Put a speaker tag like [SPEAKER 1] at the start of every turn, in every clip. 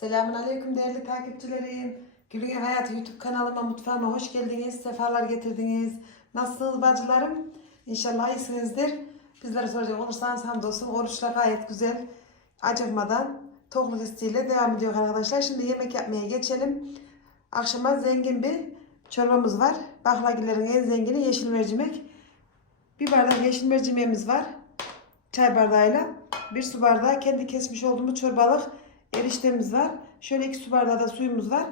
[SPEAKER 1] Selamun Aleyküm değerli takipçilerim. Gülün Hayat YouTube kanalıma mutfağıma hoş geldiniz. Sefalar getirdiniz. Nasılsınız bacılarım? İnşallah iyisinizdir. Bizlere soracak olursanız hamdolsun. Oruçlar gayet güzel. Acıkmadan tokluk hissiyle devam ediyor arkadaşlar. Şimdi yemek yapmaya geçelim. Akşama zengin bir çorbamız var. Baklagillerin en zengini yeşil mercimek. Bir bardak yeşil mercimeğimiz var. Çay bardağıyla. Bir su bardağı kendi kesmiş olduğumuz çorbalık eriştemiz var. Şöyle iki su bardağı da suyumuz var.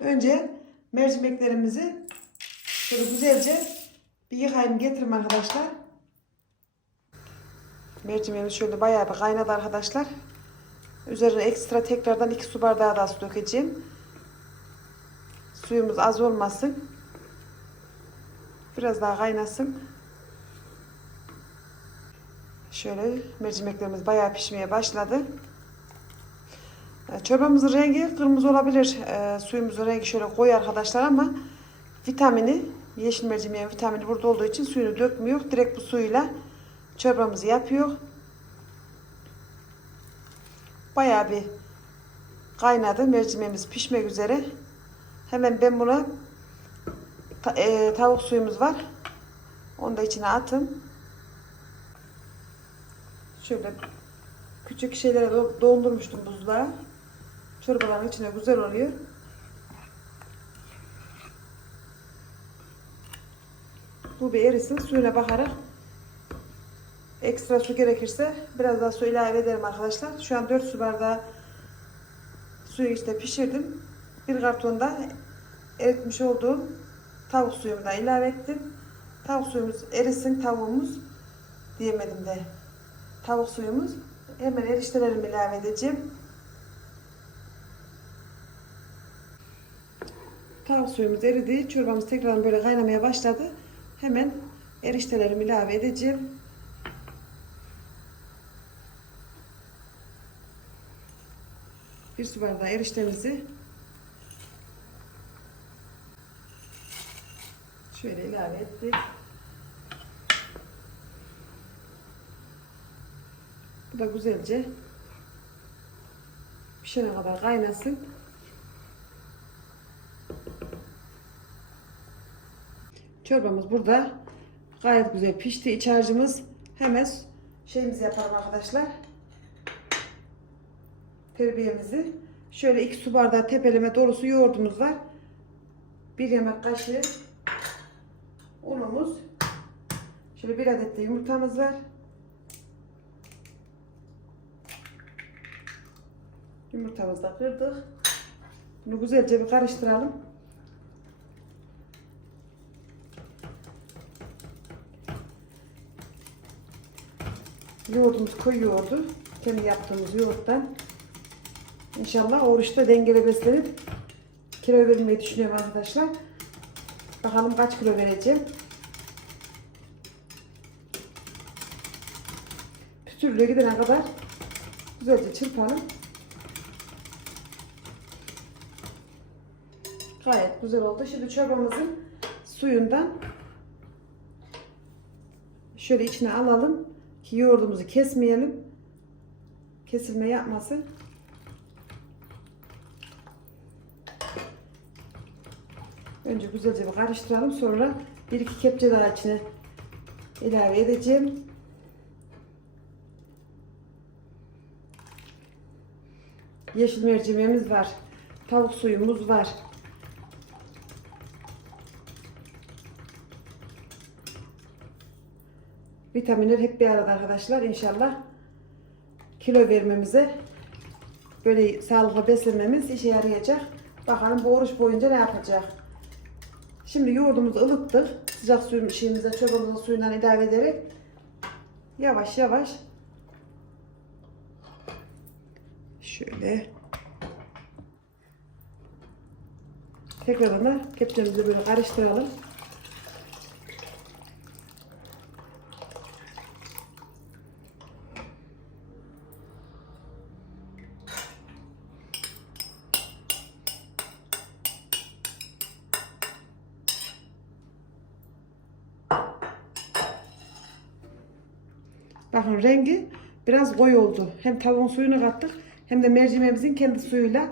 [SPEAKER 1] Önce mercimeklerimizi şöyle güzelce bir yıkayayım getireyim arkadaşlar. Mercimeğimiz şöyle bayağı bir kaynadı arkadaşlar. Üzerine ekstra tekrardan iki su bardağı daha su dökeceğim. Suyumuz az olmasın. Biraz daha kaynasın. Şöyle mercimeklerimiz bayağı pişmeye başladı. E, Çorbamızın rengi kırmızı olabilir. E, suyumuzun rengi şöyle koyu arkadaşlar ama vitamini, yeşil mercimeğin vitamini burada olduğu için suyunu dökmüyor. Direkt bu suyla çorbamızı yapıyor. Bayağı bir kaynadı. Mercimeğimiz pişmek üzere. Hemen ben buna ta- e, tavuk suyumuz var. Onu da içine atın. Şöyle küçük şeylere do- dondurmuştum buzluğa. Çorbaların içine güzel oluyor. Bu bir erisin. Suyuna bakarak ekstra su gerekirse biraz daha su ilave ederim arkadaşlar. Şu an 4 su bardağı suyu işte pişirdim. Bir kartonda eritmiş olduğum tavuk suyumu da ilave ettim. Tavuk suyumuz erisin tavuğumuz diyemedim de tavuk suyumuz. Hemen eriştelerimi ilave edeceğim. Tavuk suyumuz eridi. Çorbamız tekrar böyle kaynamaya başladı. Hemen eriştelerimi ilave edeceğim. Bir su bardağı eriştemizi şöyle ilave ettik. Bu da güzelce pişene kadar kaynasın. Çorbamız burada gayet güzel pişti. İç harcımız hemen şeyimizi yapalım arkadaşlar. Terbiyemizi. Şöyle iki su bardağı tepeleme dolusu yoğurdumuz var. Bir yemek kaşığı unumuz. Şöyle bir adet de yumurtamız var. Yumurtamızı da kırdık. Bunu güzelce bir karıştıralım. Yoğurdumuz koyu yoğurdu. Kendi yaptığımız yoğurttan. İnşallah oruçta dengeli beslenip kilo vermeyi düşünüyorum arkadaşlar. Bakalım kaç kilo vereceğim. Pütürlüğe gidene kadar güzelce çırpalım. Gayet güzel oldu. Şimdi çorbamızın suyundan şöyle içine alalım ki yoğurdumuzu kesmeyelim. Kesilme yapmasın. Önce güzelce bir karıştıralım. Sonra bir iki kepçe daha içine ilave edeceğim. Yeşil mercimeğimiz var. Tavuk suyumuz var. Vitaminler hep bir arada arkadaşlar. İnşallah kilo vermemize böyle sağlıklı beslenmemiz işe yarayacak. Bakalım bu oruç boyunca ne yapacak. Şimdi yoğurdumuzu ılıttık. Sıcak suyun şeyimize çorbamızın suyundan ilave ederek yavaş yavaş şöyle tekrardan da kepçemizi böyle karıştıralım. Bakın rengi biraz koyu oldu. Hem tavuğun suyunu kattık hem de mercimeğimizin kendi suyuyla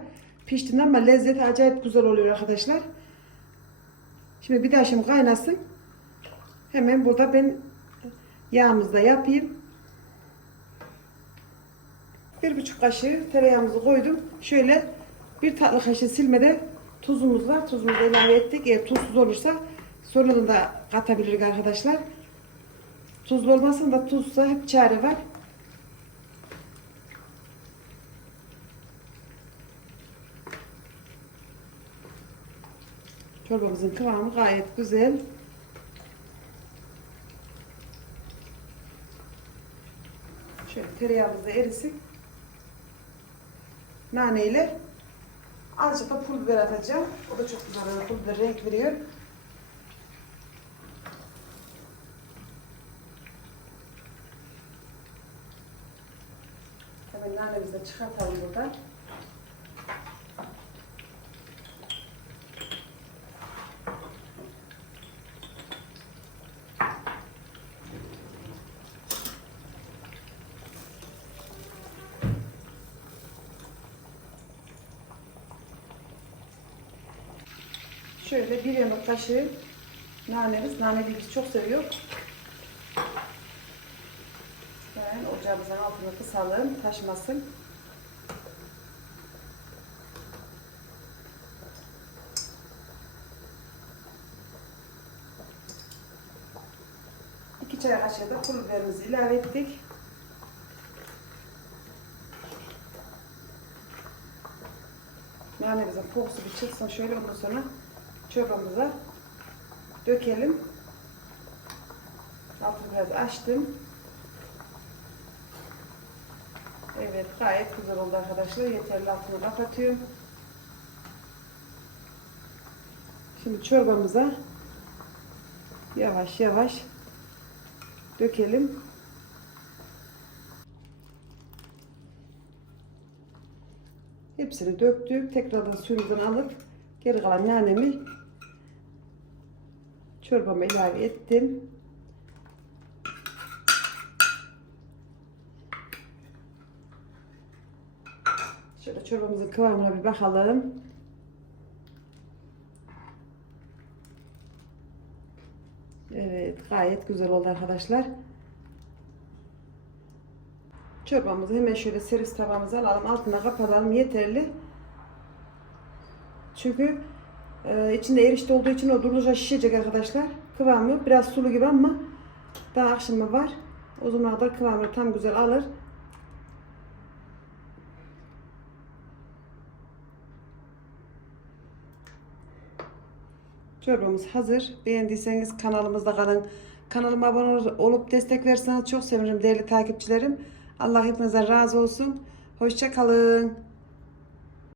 [SPEAKER 1] piştiğinde ama lezzeti acayip güzel oluyor arkadaşlar. Şimdi bir daha şimdi kaynasın. Hemen burada ben yağımızda yapayım. Bir buçuk kaşığı tereyağımızı koydum. Şöyle bir tatlı kaşığı silmede tuzumuz var. Tuzumuzu ilave ettik. Eğer tuzsuz olursa sonunu da katabiliriz arkadaşlar. Tuzlu olmasın da tuzsa hep çare var. Çorbamızın kıvamı gayet güzel. Şöyle tereyağımız da erisin. Nane ile azıcık da pul biber atacağım. O da çok güzel. Pul biber renk veriyor. Hemen nanemizi de çıkartalım buradan. Şöyle bir yemek kaşığı nanemiz. Naneyi biz çok seviyor. Ben ocağımızın altını kısalım, taşmasın. İki çay kaşığı da pul biberimizi ilave ettik. Nanemizin kokusu bir çıksın şöyle ondan sonra çorbamıza dökelim. Altını biraz açtım. Evet gayet güzel oldu arkadaşlar. Yeterli altını kapatıyorum. Şimdi çorbamıza yavaş yavaş dökelim. Hepsini döktük. Tekrardan suyumuzdan alıp geri kalan nanemi çorbama ilave ettim. Şöyle çorbamızın kıvamına bir bakalım. Evet, gayet güzel oldu arkadaşlar. Çorbamızı hemen şöyle servis tabağımıza alalım. Altına kapatalım. Yeterli. Çünkü e, içinde erişte olduğu için o durulunca şişecek arkadaşlar. Kıvamı biraz sulu gibi ama daha akşamı var. O zaman kadar kıvamını tam güzel alır. Çorbamız hazır. Beğendiyseniz kanalımızda kalın. Kanalıma abone olup destek verirseniz çok sevinirim değerli takipçilerim. Allah hepinize razı olsun. Hoşça kalın.